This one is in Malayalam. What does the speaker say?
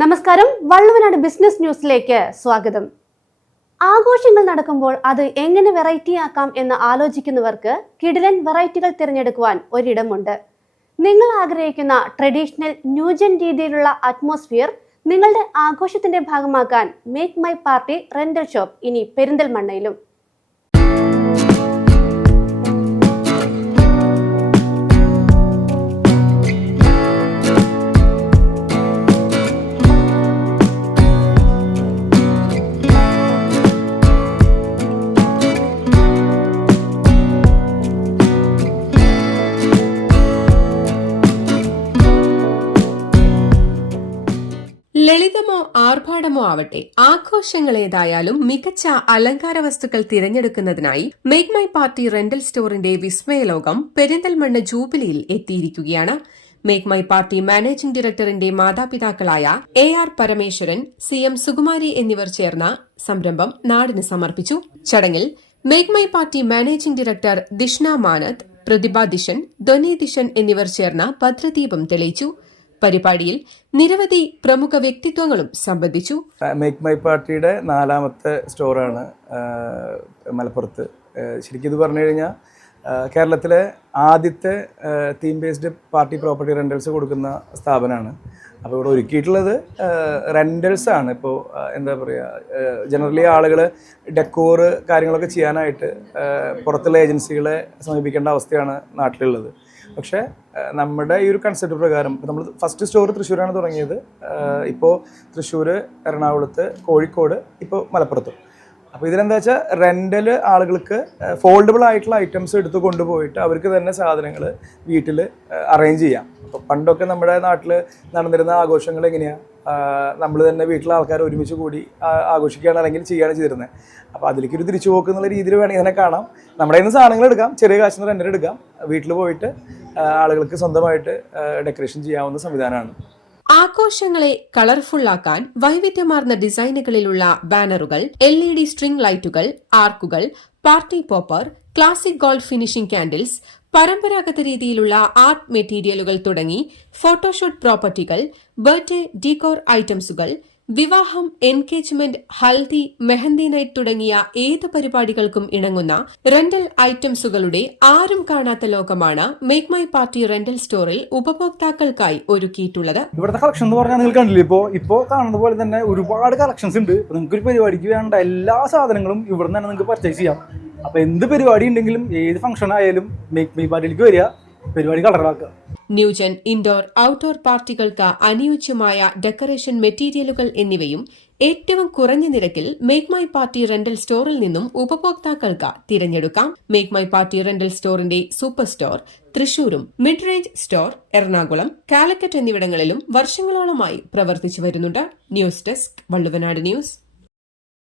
നമസ്കാരം വള്ളുവനാട് ബിസിനസ് ന്യൂസിലേക്ക് സ്വാഗതം. ആഘോഷങ്ങൾ നടക്കുമ്പോൾ അത് എങ്ങനെ വെറൈറ്റി ആക്കാം എന്ന് ആലോചിക്കുന്നവർക്ക് കിടിലൻ വെറൈറ്റികൾ തിരഞ്ഞെടുക്കുവാൻ ഒരിടമുണ്ട്. നിങ്ങൾ ആഗ്രഹിക്കുന്ന ട്രഡീഷണൽ ന്യൂജൻ രീതിയിലുള്ള അറ്റ്മോസ്ഫിയർ നിങ്ങളുടെ ആഘോഷത്തിന്റെ ഭാഗമാക്കാൻ make my party rental shop ഇനി പെരിന്തൽമണ്ണയിലും. ലളിതമോ ആർഭാടമോ ആവട്ടെ ആഘോഷങ്ങൾ ഏതായാലും മികച്ച അലങ്കാര വസ്തുക്കൾ തിരഞ്ഞെടുക്കുന്നതിനായി മേക്ക് മൈ പാർട്ടി റെന്റൽ സ്റ്റോറിന്റെ വിസ്മയലോകം പെരിന്തൽമണ്ണ ജൂബിലിയിൽ എത്തിയിരിക്കുകയാണ്. മേക്ക് മൈ പാർട്ടി മാനേജിംഗ് ഡയറക്ടറിന്റെ മാതാപിതാക്കളായ A R Parameswaran C M Sukumari എന്നിവർ ചേർന്ന സംരംഭം നാടിന് സമർപ്പിച്ചു. ചടങ്ങിൽ make my party managing director Dishna Manath Prathibha Dishan Dhwani Dishan എന്നിവർ ചേർന്ന ഭദ്രദീപം തെളിയിച്ചു. പരിപാടിയിൽ നിരവധി പ്രമുഖ വ്യക്തിത്വങ്ങളും സംബന്ധിച്ചു. മേക്ക് മൈ പാർട്ടിയുടെ നാലാമത്തെ സ്റ്റോറാണ് മലപ്പുറത്ത്. ശരിക്കും ഇത് പറഞ്ഞു കഴിഞ്ഞാൽ കേരളത്തിലെ ആദ്യത്തെ theme based party property rentals കൊടുക്കുന്ന സ്ഥാപനമാണ്. അപ്പോൾ ഇവിടെ ഒരുക്കിയിട്ടുള്ളത് റെന്റൽസ് ആണ്. ഇപ്പോൾ എന്താ പറയുക ജനറലി ആളുകൾ ഡെക്കോറ് കാര്യങ്ങളൊക്കെ ചെയ്യാനായിട്ട് പുറത്തുള്ള ഏജൻസികളെ സമീപിക്കേണ്ട അവസ്ഥയാണ് നാട്ടിലുള്ളത്. പക്ഷേ നമ്മുടെ ഈ ഒരു കൺസെപ്റ്റ് പ്രകാരം നമ്മൾ ഫസ്റ്റ് സ്റ്റോർ തൃശ്ശൂരാണ് തുടങ്ങിയത്. ഇപ്പോൾ തൃശ്ശൂർ എറണാകുളത്ത് കോഴിക്കോട് ഇപ്പോൾ മലപ്പുറത്തും. അപ്പോൾ ഇതിലെന്താ വെച്ചാൽ റെന്റൽ ആളുകൾക്ക് ഫോൾഡബിൾ ആയിട്ടുള്ള ഐറ്റംസ് എടുത്ത് കൊണ്ടുപോയിട്ട് അവർക്ക് തന്നെ സാധനങ്ങൾ വീട്ടിൽ അറേഞ്ച് ചെയ്യാം. അപ്പോൾ പണ്ടൊക്കെ നമ്മുടെ നാട്ടിൽ നടന്നിരുന്ന ആഘോഷങ്ങൾ എങ്ങനെയാണ് നമ്മൾ തന്നെ വീട്ടിലെ ആൾക്കാർ ഒരുമിച്ച് കൂടി ആഘോഷിക്കുകയാണ് അല്ലെങ്കിൽ ചെയ്യുകയാണ് ചെയ്തിരുന്നത് അപ്പോൾ അതിലേക്ക് ഒരു തിരിച്ചു പോക്ക് എന്നുള്ള രീതിയിൽ വേണമെങ്കിൽ ഇതിനെ കാണാം. നമ്മുടെ കയ്യിൽ നിന്ന് സാധനങ്ങൾ എടുക്കാം ചെറിയ കാശിന് റെന്റിന് എടുക്കാം. വീട്ടിൽ പോയിട്ട് ആളുകൾക്ക് സ്വന്തമായിട്ട് ഡെക്കറേഷൻ ചെയ്യാവുന്ന സംവിധാനമാണ്. ആഘോഷങ്ങളെ കളർഫുള്ളാക്കാൻ വൈവിധ്യമാർന്ന ഡിസൈനുകളിലുള്ള ബാനറുകൾ എൽ ഇ ഡി സ്ട്രിംഗ് ലൈറ്റുകൾ ആർക്കുകൾ party popper classic gold finishing candles പരമ്പരാഗത രീതിയിലുള്ള ആർട്ട് മെറ്റീരിയലുകൾ തുടങ്ങി ഫോട്ടോഷൂട്ട് പ്രോപ്പർട്ടികൾ ബർത്ത്ഡേ ഡീകോർ ഐറ്റംസുകൾ വിവാഹം എൻഗേജ്മെന്റ് ഹൽദി മെഹന്തി നൈറ്റ് തുടങ്ങിയ ഏത് പരിപാടികൾക്കും ഇണങ്ങുന്ന റെന്റൽ ഐറ്റംസുകളുടെ ആരും കാണാത്ത ലോകമാണ് മേക്ക് മൈ പാർട്ടി റെന്റൽ സ്റ്റോറിൽ ഉപഭോക്താക്കൾക്കായി ഒരുക്കിയിട്ടുള്ളത്. ഇവിടുത്തെ കളക്ഷൻ എന്ന് പറഞ്ഞാൽ നിങ്ങൾ കണ്ടില്ലേ? ഇപ്പോ ഇപ്പോ കാണുന്ന പോലെ തന്നെ ഒരുപാട് കളക്ഷൻസ് ഉണ്ട്. നിങ്ങൾക്ക് ഒരു പരിപാടിക്ക് വേണ്ട എല്ലാ സാധനങ്ങളും ഇവിടെ തന്നെ നിങ്ങൾക്ക് പർച്ചേസ് ചെയ്യാം. അപ്പോൾ എന്ത് പരിപാടി ഉണ്ടെങ്കിലും ഏത് ഫംഗ്ഷൻ ആയാലും മേക്ക് മൈ പാർട്ടിയിലേക്ക് വരിക പരിപാടി കളറാക്കുക ന്യൂജൻ ഇൻഡോർ ഔട്ട്ഡോർ പാർട്ടികൾക്ക് അനുയോജ്യമായ ഡെക്കറേഷൻ മെറ്റീരിയലുകൾ എന്നിവയും ഏറ്റവും കുറഞ്ഞ നിരക്കിൽ മേക്ക് മൈ പാർട്ടി റെന്റൽ സ്റ്റോറിൽ നിന്നും ഉപഭോക്താക്കൾക്ക് തിരഞ്ഞെടുക്കാം. മേക്ക് മൈ പാർട്ടി റെന്റൽ സ്റ്റോറിന്റെ super store തൃശൂരും mid range store Ernakulam Calicut എന്നിവിടങ്ങളിലും വർഷങ്ങളോളമായി പ്രവർത്തിച്ചു വരുന്നുണ്ട്. News desk Valluvanad news.